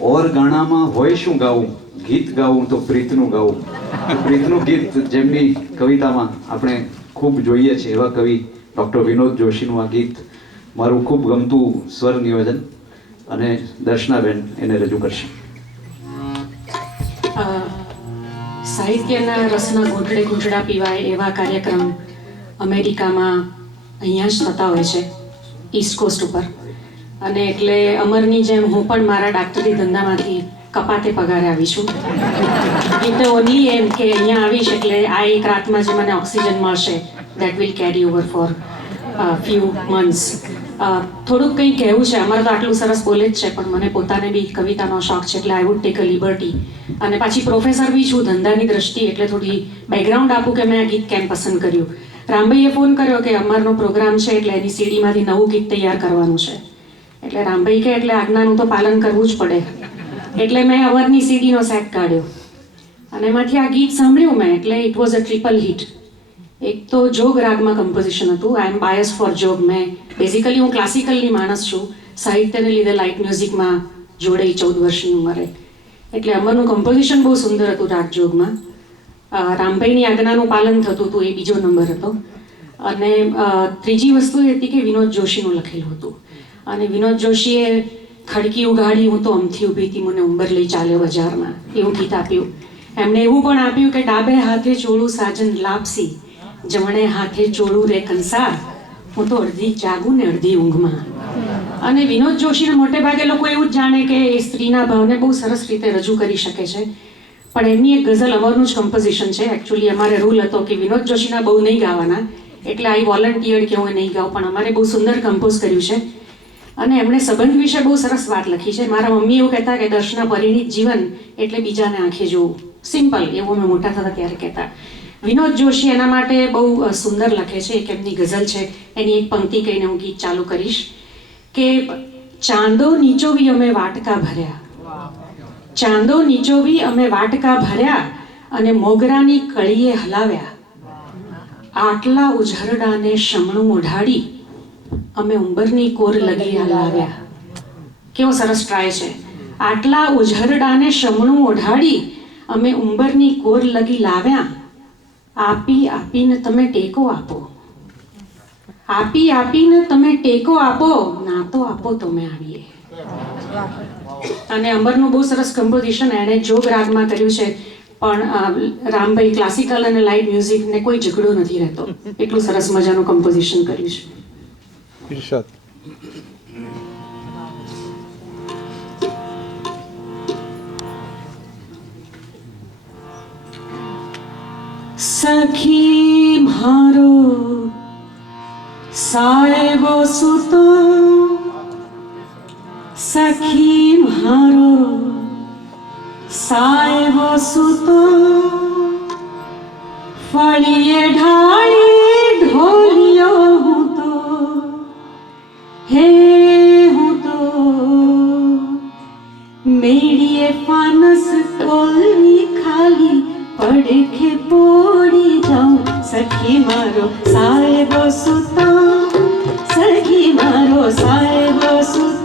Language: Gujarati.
ઓર ગાણામાં હોય શું ગાવું? ગીત ગાવું તો પ્રીતનું ગાવું. પ્રીતનું ગીત જેમની કવિતામાં આપણે ખૂબ જોઈએ છીએ એવા કવિ ડૉક્ટર વિનોદ જોશીનું આ ગીત મારું ખૂબ ગમતું સ્વર નિયોજન અને દર્શનાબેન એને રજૂ કરશે. સાહિત્યના રસના ઘૂંટડે ઘૂંટડા પીવાય એવા કાર્યક્રમ અમેરિકામાં અહીંયા જ થતા હોય છે ઈસ્ટ કોસ્ટ ઉપર. અને એટલે અમરની જેમ હું પણ મારા ડાક્ટરી ધંધામાંથી કપાતે પગારે આવી છું એટલે ઓની એમ કે અહીંયા આવીશ એટલે આ એક રાતમાં જે મને ઓક્સિજન મળશે that will carry over for few months થોડુંક કંઈ કહેવું છે, અમારે તો આટલું સરસ બોલે જ છે, પણ મને પોતાને બી કવિતાનો શોખ છે એટલે I would take a liberty અને પાછી પ્રોફેસર બી છું, ધંધાની દ્રષ્ટિએ એટલે થોડી બેકગ્રાઉન્ડ આપું કે મેં આ ગીત કેમ પસંદ કર્યું. રામભાઈએ ફોન કર્યો કે અમારનો પ્રોગ્રામ છે એટલે એની સીડીમાંથી નવું ગીત તૈયાર કરવાનું છે. એટલે રામભાઈ કે એટલે આજ્ઞાનું તો પાલન કરવું જ પડે. એટલે મેં અમરની સીડીનો સેટ કાઢ્યો. અને એમાંથી આ ગીત સાંભળ્યું મેં, એટલે it was a triple hit એક તો જોગ રાગમાં કમ્પોઝિશન હતું. આઈ એમ બાયસ ફોર જોગ મેં બેઝિકલી હું ક્લાસિકલની માણસ છું. સાહિત્યને લીધે લાઇટ મ્યુઝિકમાં જોડે ચૌદ વર્ષની ઉંમરે એટલે અમરનું કમ્પોઝિશન બહુ સુંદર હતું રાગ જોગમાં રામભાઈની આજ્ઞાનું પાલન થતું હતું, એ બીજો નંબર હતો. અને ત્રીજી વસ્તુ એ હતી કે વિનોદ જોશીનું લખેલું હતું. અને વિનોદ જોશીએ ખડકી ઉગાડી હું તો અમથી ઊભી હતી, મને ઉંબર લઈ ચાલ્યો બજારમાં. એવું ગીત આપ્યું. એમણે એવું પણ આપ્યું કે ડાબે હાથે ચોળું સાજન લાપસી, જમણે હાથે ચોળું રે કંસાર, હું તો અડધી જાગું ને અડધી ઊંઘમાં. અને વિનોદ જોશીને મોટે ભાગે લોકો એવું જ જાણે કે એ સ્ત્રીના ભાવને બહુ સરસ રીતે રજૂ કરી શકે છે. પણ એમની એક ગઝલ અમરનું જ કમ્પોઝિશન છે. એકચ્યુઅલી અમારે રૂલ હતો કે વિનોદ જોશીના બહુ નહીં ગાવાના. એટલે આઈ વોલન્ટિયર કે હું નહીં ગાઉં, પણ અમારે બહુ સુંદર કમ્પોઝ કર્યું છે. અને એમણે સંબંધ વિશે બહુ સરસ વાત લખી છે. મારા મમ્મી એવું કહેતા કે દર્શના પરિણીત જીવન એટલે બીજાને આંખે જોવું. સિમ્પલ એવું અમે મોટા થતા ત્યારે કહેતા. વિનોદ જોશી એના માટે બહુ સુંદર લખે છે. એક એમની ગઝલ છે. એની એક પંક્તિ કહીને હું ગીત ચાલુ કરીશ કે, ચાંદો નીચોવી અમે વાટકા ભર્યા. ચાંદો નીચોવી અમે વાટકા ભર્યા અને મોગરાની કળીએ હલાવ્યા. આટલા ઉઝરડાને શમણું ઓઢાડી અમે ઉંબરની કોર લગી હલાવ્યા કેવો સરસ ટ્રાય છે. આટલા ઉઝરડાને શમણું ઓઢાડી અમે ઉંબરની કોર લગી લાવ્યા. આપી આપીને તમે ટેકો આપો. આપી આપીને તમે ટેકો આપો. ના તો આપો તમે આવીએ. અને અંબરનું બહુ સરસ કમ્પોઝિશન એણે જોગ રાગમાં કર્યું છે. પણ રામભાઈ ક્લાસિકલ અને લાઇટ મ્યુઝિક ને કોઈ ઝઘડો નથી રહેતો. એટલું સરસ મજાનું કમ્પોઝિશન કર્યું છે. ઇરશાદ સખી મારો સાહેબો સુતો સખી મારો સાહેબો સુતો ફળીએ ઢાળી મેળીએ ફાનસ કોલની ખાલી, પડખે પોડી જાઉં. સખી મારો સાહેબ સુતા સખી મારો સાહેબ સુતા